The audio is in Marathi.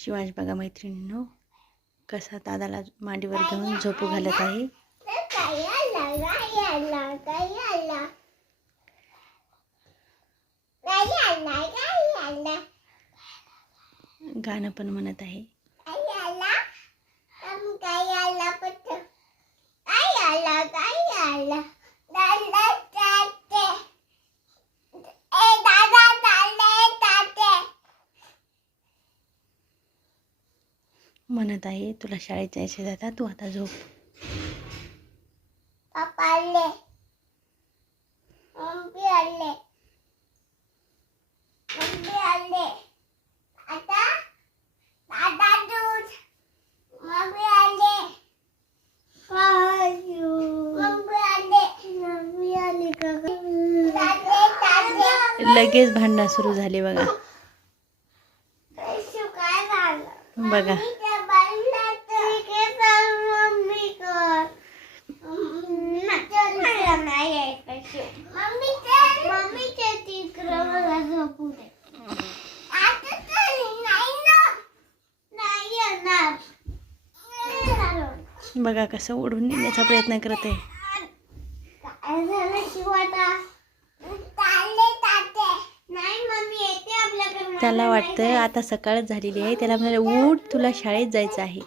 शिवांश बघा मैत्रिणींनो कसा दादाला मांडीवर घेऊन झोपू घालत आहे. गाणं पण म्हणत आहे. म्हणत आहे तुला शाळेत जायचे दादा तू आता झोप. लगेच भांडणं सुरू झाली बघा. बघा. बघा कसं ओढून नेण्याचा प्रयत्न करत आहे. त्याला वाटतं आता सकाळच झालेली आहे. त्याला म्हणाले उठ तुला शाळेत जायचं आहे.